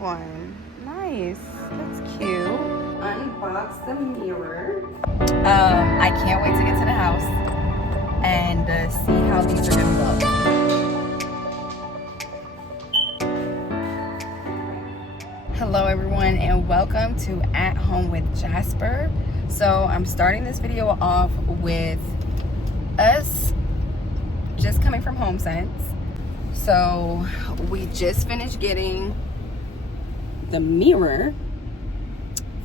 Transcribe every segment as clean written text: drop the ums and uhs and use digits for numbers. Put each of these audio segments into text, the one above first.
one. Nice. That's cute. Unbox the mirror. I can't wait to get to the house and see how these are gonna look. Hello everyone and welcome to At Home with Jasper. So I'm starting this video off with us just coming from Homesense. So we just finished getting the mirror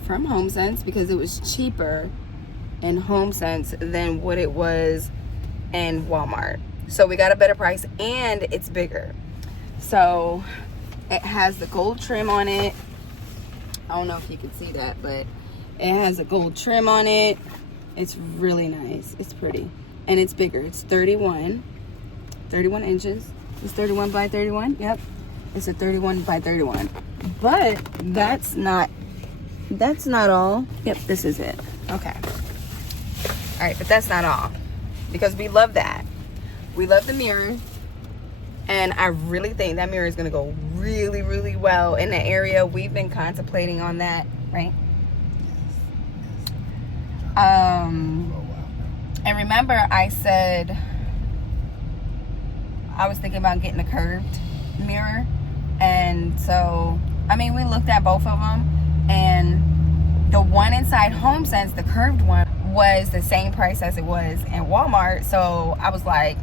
from Homesense because it was cheaper in Homesense than what it was in Walmart. So we got a better price and it's bigger. So it has the gold trim on it. I don't know if you can see that, but it has a gold trim on it. It's really nice. It's pretty. And it's bigger. It's 31 inches. It's 31 by 31. Yep. It's a 31 by 31. But that's not all. Yep, this is it. Okay. All right, but that's not all. Because we love that. We love the mirror. And I really think that mirror is going to go really, really well in the area. We've been contemplating on that, right? And remember I said I was thinking about getting a curved mirror. And so, I mean, we looked at both of them. And the one inside Homesense, the curved one, was the same price as it was in Walmart. So I was like,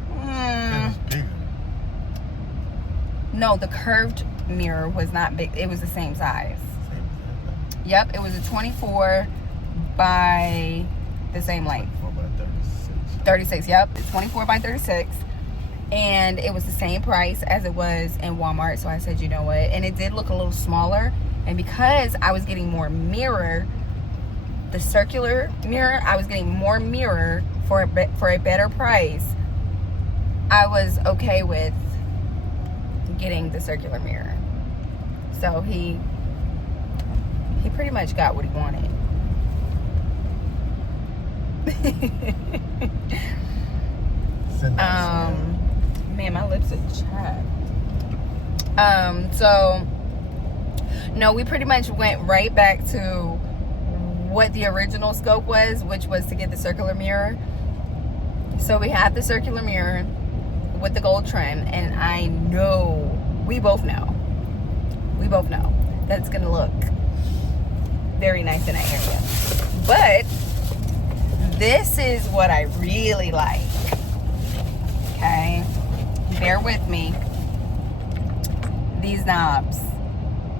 No, the curved mirror was not big. It was the same size. Yep, it was a 24 by the same length. 36, yep. It's 24 by 36. And it was the same price as it was in Walmart. So I said, you know what? And it did look a little smaller. And because I was getting more mirror, the circular mirror, I was getting more mirror for a better price. I was okay with getting the circular mirror. So he pretty much got what he wanted. Man, my lips are chapped. So no, we pretty much went right back to what the original scope was, which was to get the circular mirror. So we have the circular mirror with the gold trim, and I know, we both know that it's gonna look very nice in that area. But this is what I really like. Okay, bear with me. These knobs,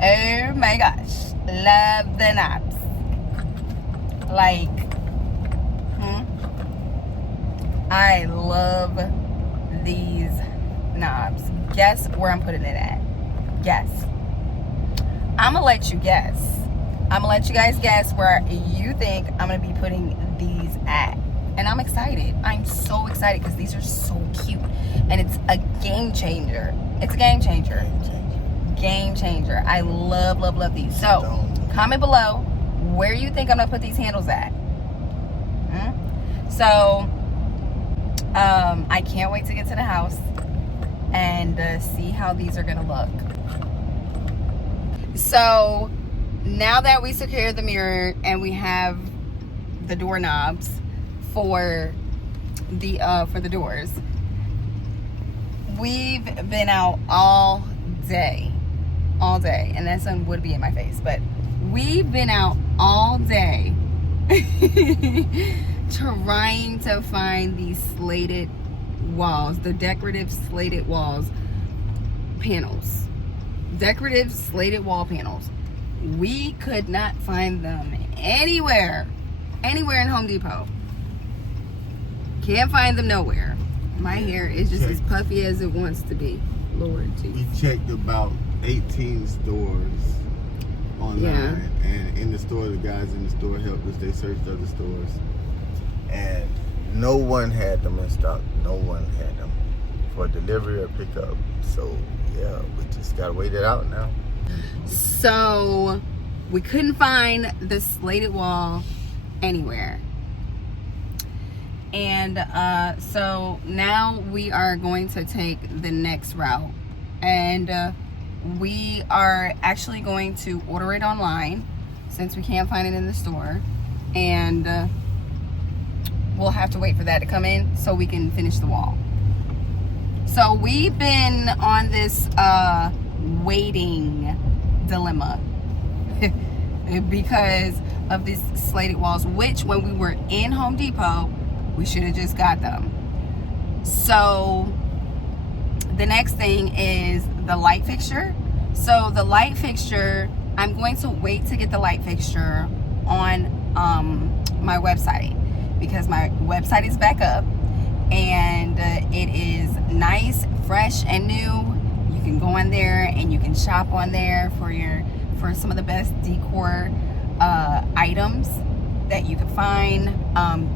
oh my gosh, love the knobs. Like, I love these knobs. Guess where I'm putting it at? Guess. I'm gonna let you guess. I'm gonna let you guys guess where you think I'm gonna be putting these at. And I'm excited. I'm so excited because these are so cute. And it's a game changer. It's a game changer. Game changer. I love, love, love these. So, comment below where you think I'm gonna put these handles at. So, I can't wait to get to the house and see how these are gonna look. So now that we secured the mirror and we have the doorknobs for the doors, we've been out all day, and that sun would be in my face, but we've been out all day trying to find these slated walls, the decorative slated walls panels, decorative slated wall panels. We could not find them anywhere in Home Depot. Can't find them nowhere. My hair is just as puffy as it wants to be. Lord Jesus. We checked about 18 stores online, and in the store, the guys in the store helped us. They searched other stores, and no one had them in stock. No one had them for delivery or pickup. So yeah, we just gotta wait it out now. So we couldn't find the slated wall anywhere. And so now we are going to take the next route. And we are actually going to order it online since we can't find it in the store, and we'll have to wait for that to come in so we can finish the wall. So we've been on this waiting dilemma because of these slated walls, which when we were in Home Depot, we should have just got them. So the next thing is the light fixture. So the light fixture, I'm going to wait to get the light fixture on my website, because my website is back up and it is nice, fresh and new. You can go on there and you can shop on there for some of the best decor items that you can find.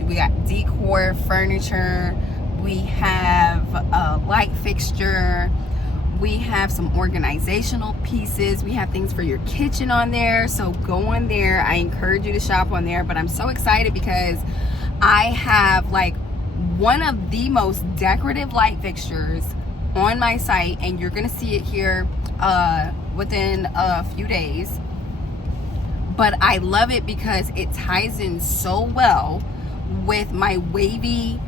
We got decor furniture, we have a light fixture, we have some organizational pieces, we have things for your kitchen on there. So go on there. I encourage you to shop on there. But I'm so excited because I have like one of the most decorative light fixtures on my site, and you're gonna see it here within a few days. But I love it because it ties in so well with my wavy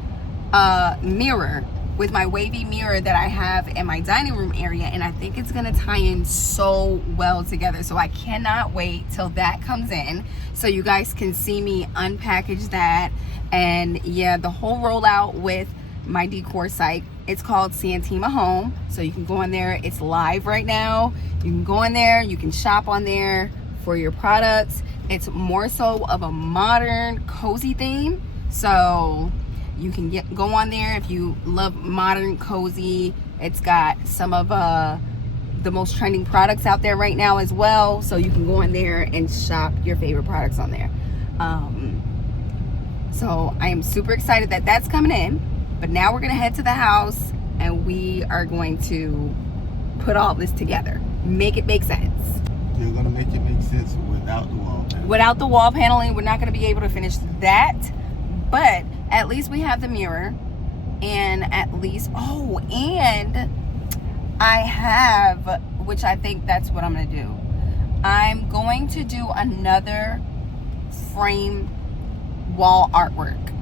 mirror, that I have in my dining room area, and I think it's gonna tie in so well together. So I cannot wait till that comes in so you guys can see me unpackage that. And yeah, the whole rollout with my decor site, it's called Santima Home. So you can go on there, it's live right now. You can go in there, you can shop on there for your products. It's more so of a modern, cozy theme. So you can go on there if you love modern, cozy. It's got some of the most trending products out there right now as well. So you can go in there and shop your favorite products on there. So I am super excited that that's coming in. But now we're gonna head to the house and we are going to put all this together, make it make sense. You're gonna make it make sense without the wall paneling. Without the wall paneling, we're not gonna be able to finish that. But at least we have the mirror, and at least, oh, and I have, which I think that's what I'm gonna do. I'm going to do another frame wall artwork,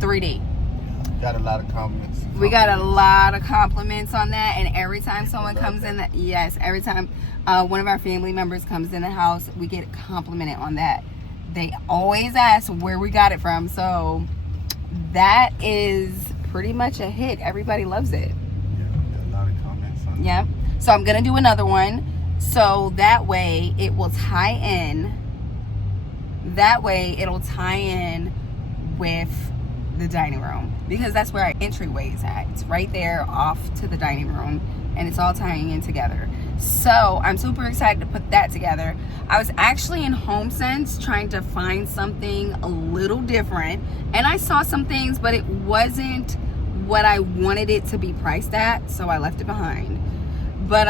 3D. Got a lot of compliments. We got a lot of compliments on that, and every time someone comes in, every time one of our family members comes in the house, we get complimented on that. They always ask where we got it from, so that is pretty much a hit. Everybody loves it. Yeah, got a lot of comments on Yeah. So I'm gonna do another one, so that way it will tie in. That way it'll tie in with the dining room, because that's where our entryway is at. It's right there off to the dining room, and it's all tying in together. So I'm super excited to put that together. I was actually in Homesense trying to find something a little different, and I saw some things, but it wasn't what I wanted it to be priced at, so I left it behind. But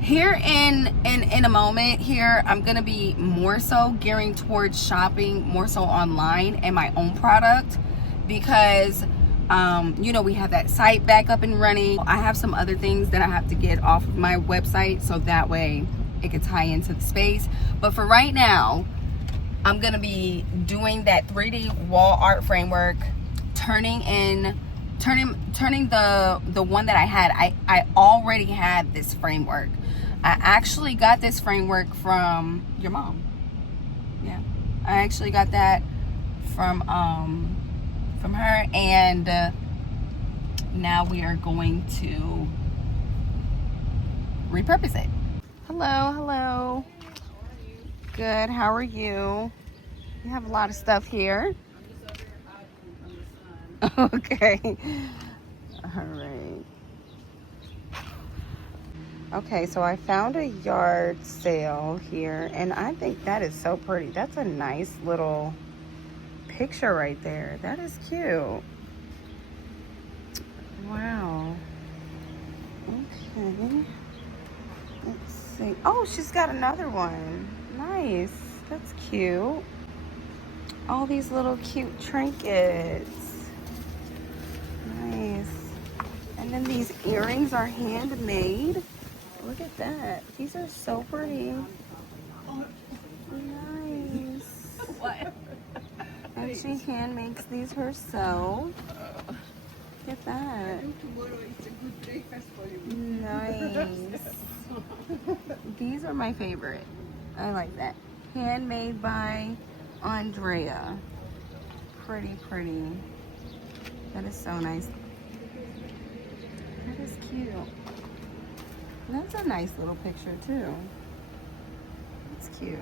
here in a moment here, I'm gonna be more so gearing towards shopping more so online and my own product, because you know, we have that site back up and running. I have some other things that I have to get off of my website, so that way it can tie into the space. But for right now, I'm gonna be doing that 3D wall art framework, turning the one that I had. I already had this framework. I actually got this framework from your mom. Yeah, I actually got that from her, and now we are going to repurpose it. Hello. Good, how are you? We have a lot of stuff here. Okay. All right. Okay, so I found a yard sale here, and I think that is so pretty. That's a nice little picture right there. That is cute. Wow. Okay. Let's see. Oh, she's got another one. Nice. That's cute. All these little cute trinkets. Nice. And then these earrings are handmade. Look at that. These are so pretty. Nice. What? And she hand makes these herself. Look at that. Tomorrow it's a good breakfast for you. Nice. These are my favorite. I like that. Handmade by Andrea. Pretty, pretty. That is so nice. That is cute. That's a nice little picture too. That's cute.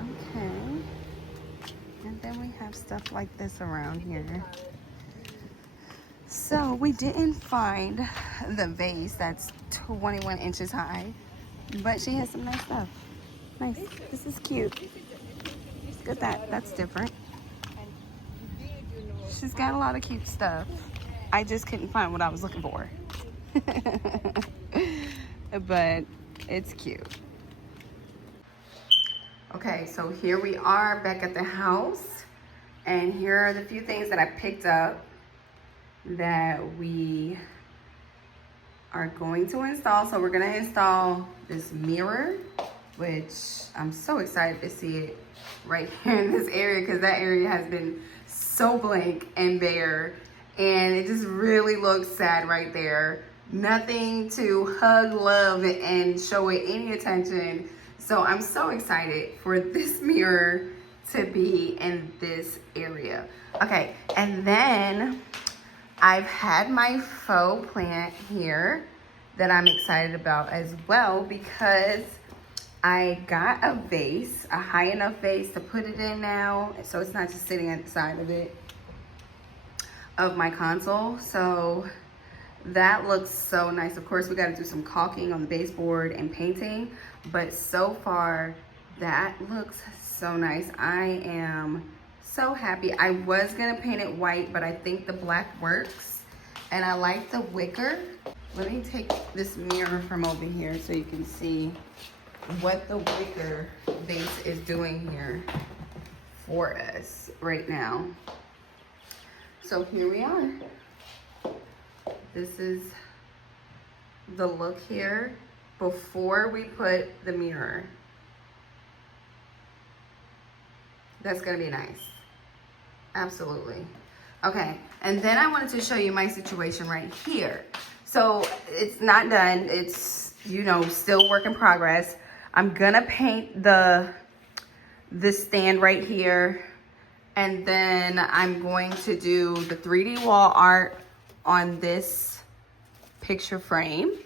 Okay. And then we have stuff like this around here. So we didn't find the vase that's 21 inches high, but she has some nice stuff. Nice. This is cute. Look at that. That's different. She's got a lot of cute stuff. I just couldn't find what I was looking for. But it's cute. Okay, so here we are back at the house, and here are the few things that I picked up that we are going to install. So we're gonna install this mirror, which I'm so excited to see it right here in this area, because that area has been so blank and bare, and it just really looks sad right there. Nothing to hug, love, and show it any attention. So I'm so excited for this mirror to be in this area. Okay, and then I've had my faux plant here that I'm excited about as well, because I got a vase, a high enough vase to put it in now, so it's not just sitting at the side of it, of my console. So that looks so nice. Of course, we got to do some caulking on the baseboard and painting, but so far that looks so nice. I am so happy. I was gonna paint it white, but I think the black works, and I like the wicker. Let me take this mirror from over here so you can see what the wicker vase is doing here for us right now. So here we are. This is the look here before we put the mirror. That's gonna be nice. Absolutely. Okay, and then I wanted to show you my situation right here. So it's not done. It's, you know, still work in progress. I'm gonna paint this stand right here, and then I'm going to do the 3D wall art on this picture frame,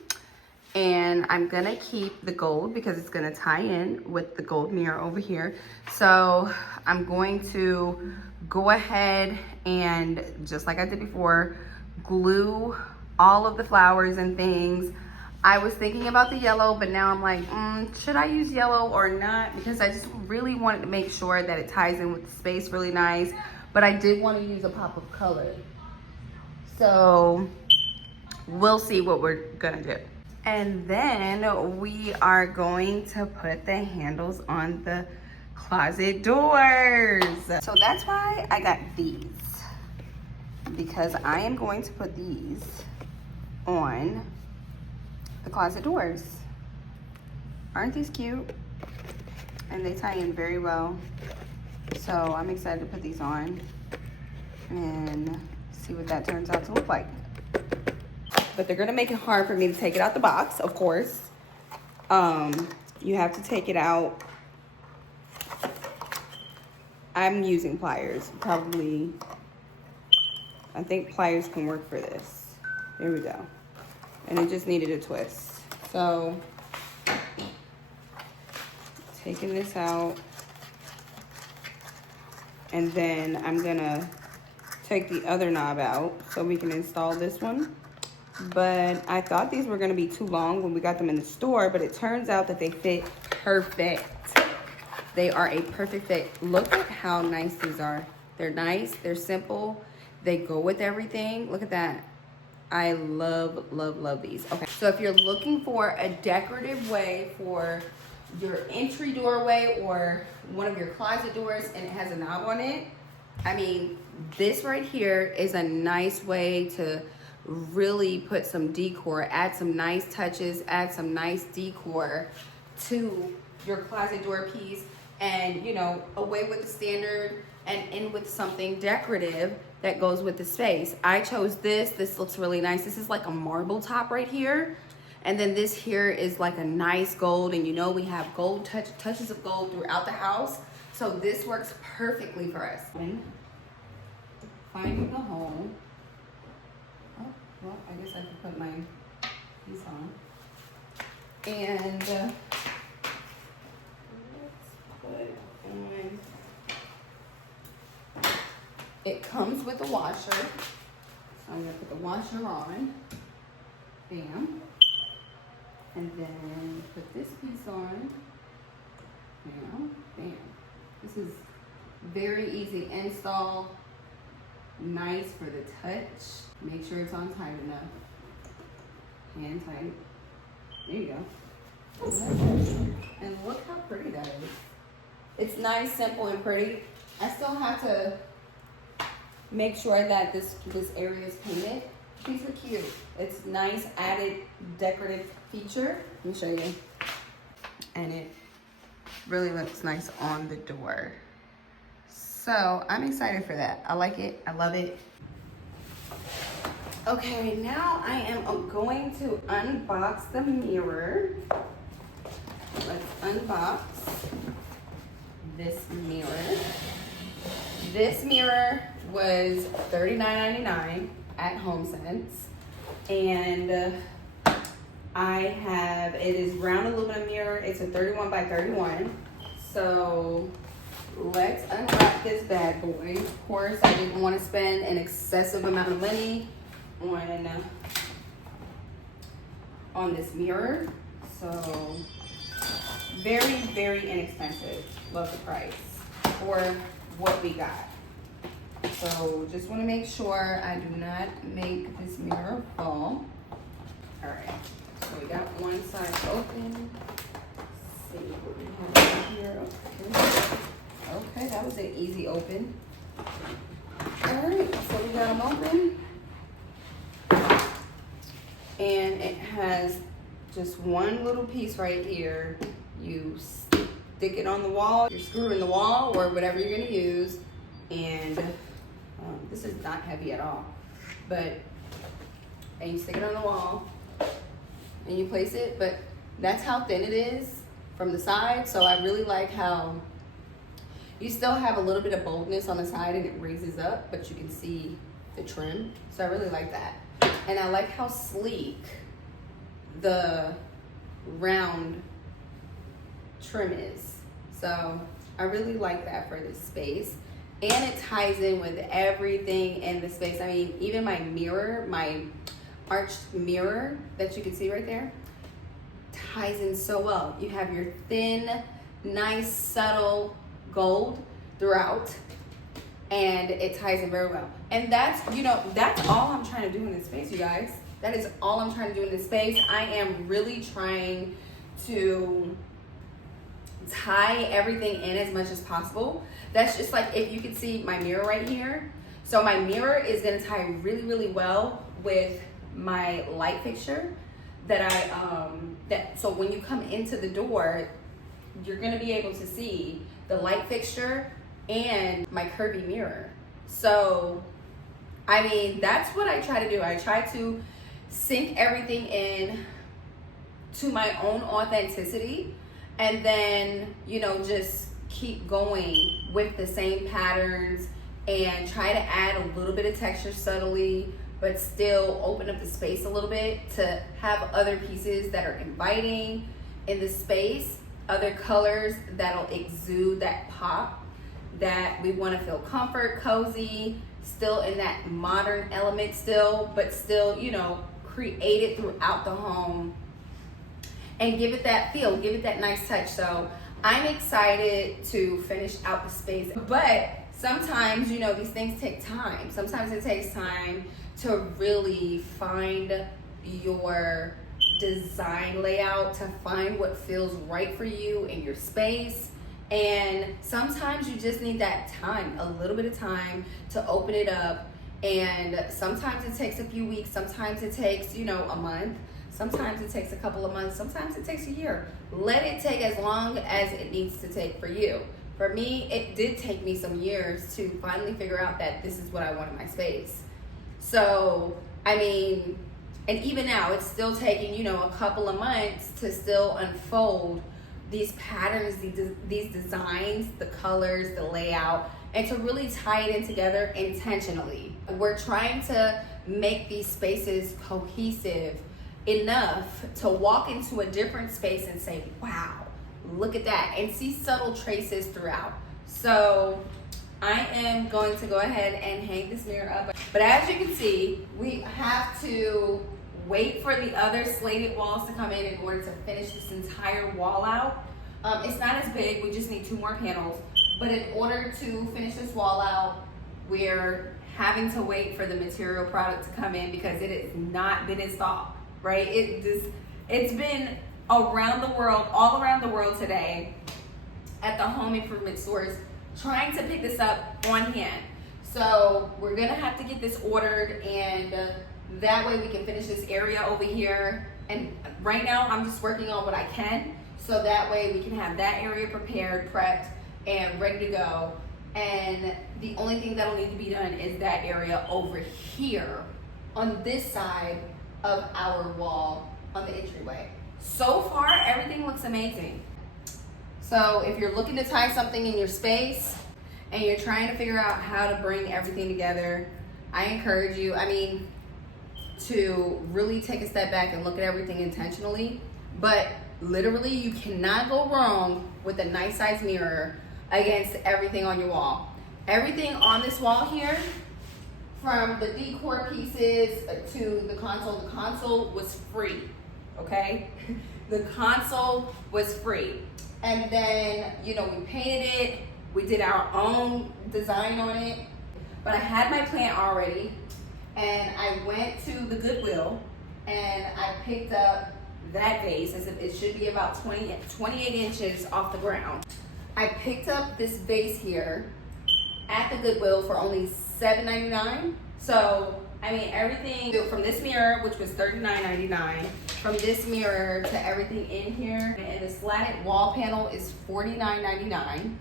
and I'm gonna keep the gold because it's gonna tie in with the gold mirror over here. So I'm going to go ahead and, just like I did before, glue all of the flowers and things. I was thinking about the yellow, but now I'm like, should I use yellow or not? Because I just really wanted to make sure that it ties in with the space really nice, but I did want to use a pop of color. So we'll see what we're gonna do. And then we are going to put the handles on the closet doors. So that's why I got these, because I am going to put these on the closet doors. Aren't these cute? And they tie in very well. So I'm excited to put these on and see what that turns out to look like. But they're gonna make it hard for me to take it out the box, of course. You have to take it out. I'm using pliers, probably. I think pliers can work for this. There we go. And it just needed a twist. So, taking this out. And then I'm gonna take the other knob out so we can install this one. But I thought these were gonna be too long when we got them in the store, but it turns out that they fit perfect. They are a perfect fit. Look at how nice these are. They're nice, they're simple, they go with everything. Look at that. I love, love, love these. Okay, so if you're looking for a decorative way for your entry doorway or one of your closet doors and it has a knob on it, I mean, this right here is a nice way to really put some decor, add some nice touches, add some nice decor to your closet door piece, and you know, away with the standard and in with something decorative that goes with the space. I chose this. This looks really nice. This is like a marble top right here. And then this here is like a nice gold, and you know we have gold touches of gold throughout the house. So this works perfectly for us. Finding the home. Oh, well, I guess I can put my piece on. And let's put on. It comes with a washer. So I'm gonna put the washer on. Bam. And then put this piece on. Bam, bam. This is very easy install. Nice for the touch. Make sure it's on tight enough. Hand tight. There you go. And look how pretty that is. It's nice, simple, and pretty. I still have to make sure that this area is painted. These are cute. It's nice added decorative feature. Let me show you. And it really looks nice on the door. So I'm excited for that. I like it. I love it. Okay, now I am going to unbox the mirror. Let's unbox this mirror. This mirror was $39.99 at Homesense, and it is round aluminum mirror. It's a 31 by 31. So let's unwrap this bad boy. Of course, I didn't want to spend an excessive amount of money on this mirror. So very, very inexpensive. Love the price for what we got. So just want to make sure I do not make this mirror fall. All right, so we got one side open. Let's see what we have here. Okay, that was an easy open. All right, so we got them open. And it has just one little piece right here. You stick it on the wall, you screw it in the wall or whatever you're gonna use. And this is not heavy at all, and you stick it on the wall and you place it, but that's how thin it is from the side. So I really like how you still have a little bit of boldness on the side and it raises up, but you can see the trim. So I really like that. And I like how sleek the round trim is. So I really like that for this space. And it ties in with everything in the space. I mean, even my mirror, my arched mirror that you can see right there, ties in so well. You have your thin, nice, subtle gold throughout, and it ties in very well. And that's all I'm trying to do in this space, you guys. That is all I'm trying to do in this space. I am really trying to tie everything in as much as possible. That's just like, if you can see my mirror right here. So my mirror is gonna tie really, really well with my light fixture so when you come into the door, you're gonna be able to see the light fixture and my curvy mirror. So, I mean, that's what I try to do. I try to sync everything in to my own authenticity, and then, just keep going with the same patterns and try to add a little bit of texture subtly, but still open up the space a little bit to have other pieces that are inviting in the space, other colors that'll exude that pop that we want to feel comfort, cozy, still in that modern element but still, create it throughout the home and give it that feel, give it that nice touch. So I'm excited to finish out the space, but sometimes, these things take time. Sometimes it takes time to really find your design layout, to find what feels right for you in your space. And sometimes you just need that time, a little bit of time to open it up And sometimes it takes a few weeks, sometimes it takes, you know, a month, sometimes it takes a couple of months, sometimes it takes a year. Let it take as long as it needs to take for you. For me, it did take me some years to finally figure out that this is what I want in my space. So, I mean, and even now, it's still taking, you know, a couple of months to still unfold these patterns, these designs, the colors, the layout, and to really tie it in together intentionally. We're trying to make these spaces cohesive enough to walk into a different space and say, wow, look at that, and see subtle traces throughout. So I am going to go ahead and hang this mirror up. But as you can see, we have to wait for the other slated walls to come in order to finish this entire wall out. It's not as big, we just need 2 more panels. But in order to finish this wall out, we're having to wait for the material product to come in because it has not been in stock, right? It's been around the world, all around the world today at the home improvement stores trying to pick this up on hand. So we're gonna have to get this ordered, and that way we can finish this area over here. And right now I'm just working on what I can, so that way we can have that area prepared, prepped, and ready to go. And the only thing that'll need to be done is that area over here on this side of our wall on the entryway. So far, everything looks amazing. So if you're looking to tie something in your space and you're trying to figure out how to bring everything together, I encourage you, to really take a step back and look at everything intentionally. But literally, you cannot go wrong with a nice size mirror against everything on your wall. Everything on this wall here, from the decor pieces to the console was free, okay? The console was free. And then, you know, we painted it, we did our own design on it. But I had my plant already, and I went to the Goodwill and I picked up that vase, as it should be about 28 inches off the ground. I picked up this vase here at the Goodwill for only $7.99. So, everything from this mirror, which was $39.99, from this mirror to everything in here, and the slatted wall panel is $49.99.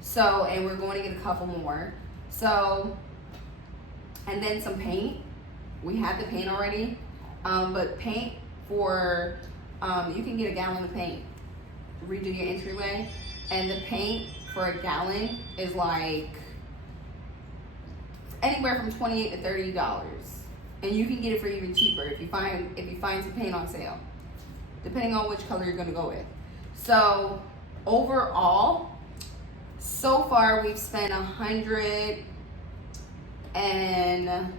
So, and we're going to get a couple more. So, and then some paint. We had the paint already, but paint for, you can get a gallon of paint, redo your entryway, and the paint for a gallon is like anywhere from $28 to $30, and you can get it for even cheaper if you find some paint on sale, depending on which color you're going to go with. So overall, so far we've spent $108, and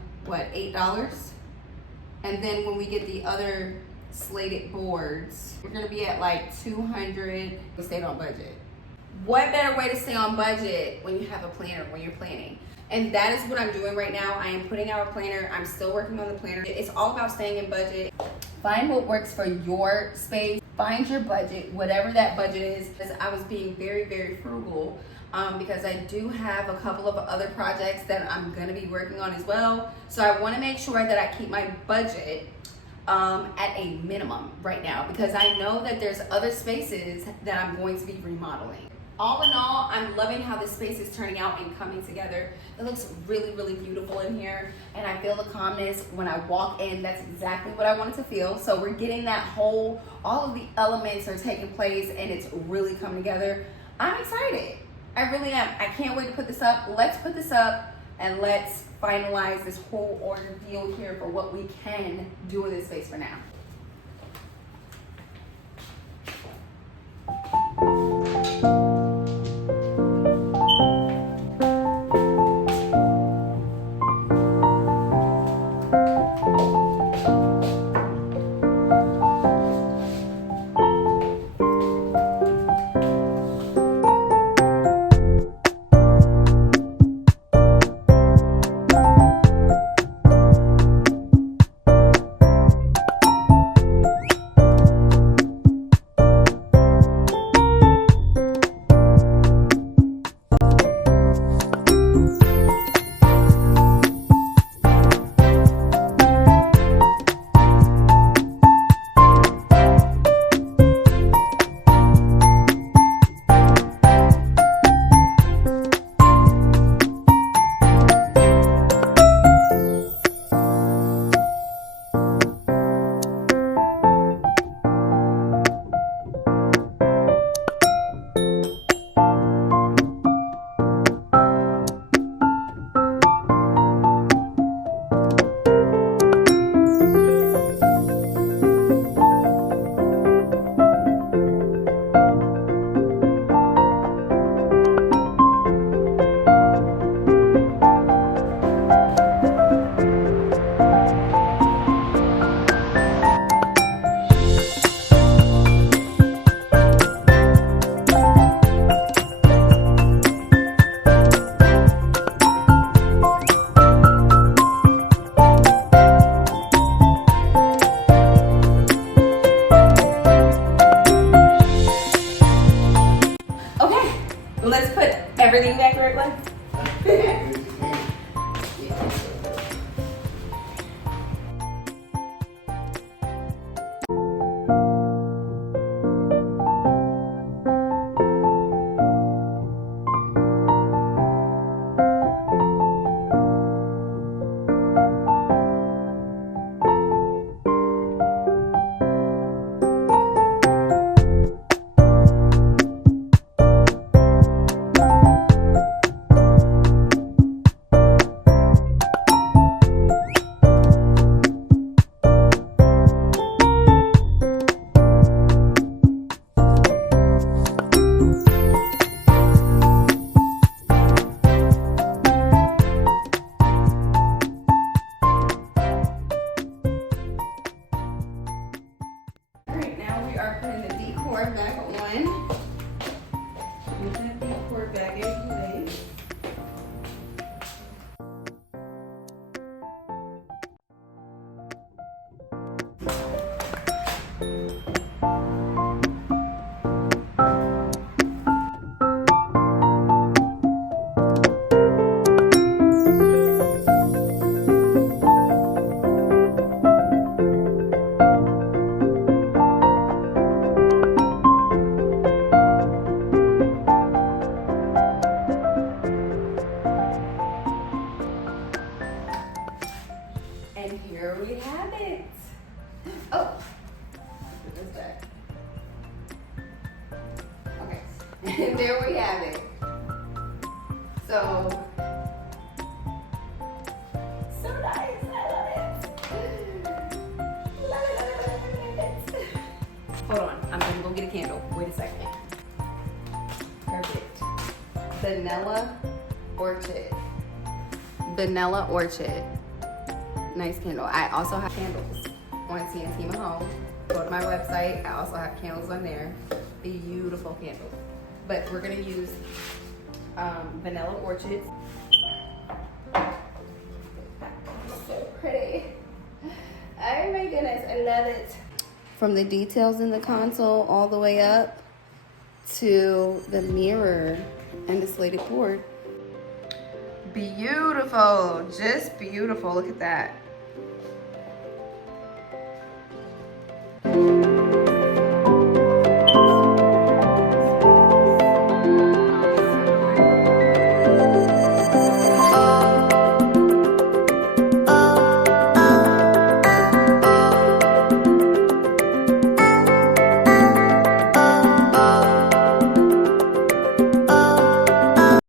then when we get the other slated boards, we're going to be at like $200. We stayed on budget. What better way to stay on budget when you have a planner, when you're planning? And that is what I'm doing right now. I am putting out a planner. I'm still working on the planner. It's all about staying in budget. Find what works for your space. Find your budget, whatever that budget is. I was being very, very frugal because I do have a couple of other projects that I'm going to be working on as well. So I want to make sure that I keep my budget at a minimum right now, because I know that there's other spaces that I'm going to be remodeling. All in all, I'm loving how this space is turning out and coming together. It looks really, really beautiful in here, and I feel the calmness when I walk in. That's exactly what I wanted to feel. So we're getting that all of the elements are taking place, and it's really coming together. I'm excited. I really am. I can't wait to put this up. Let's put this up, and let's finalize this whole ordeal here for what we can do in this space for now. everything back where it was? Alright, now we are putting the decor back on. Put that decor back in place. And here we have it. Oh, put this back. Okay, and there we have it. So nice. I love it. Love it. Hold on, I'm gonna go get a candle. Wait a second. Perfect. Vanilla Orchid. Vanilla Orchid. Nice candle. I also have candles on Santima Home. Go to my website. I also have candles on there. Beautiful candles. But we're gonna use Vanilla Orchid. So pretty. Oh my goodness, I love it. From the details in the console all the way up to the mirror and the slated board. Beautiful, just beautiful. Look at that.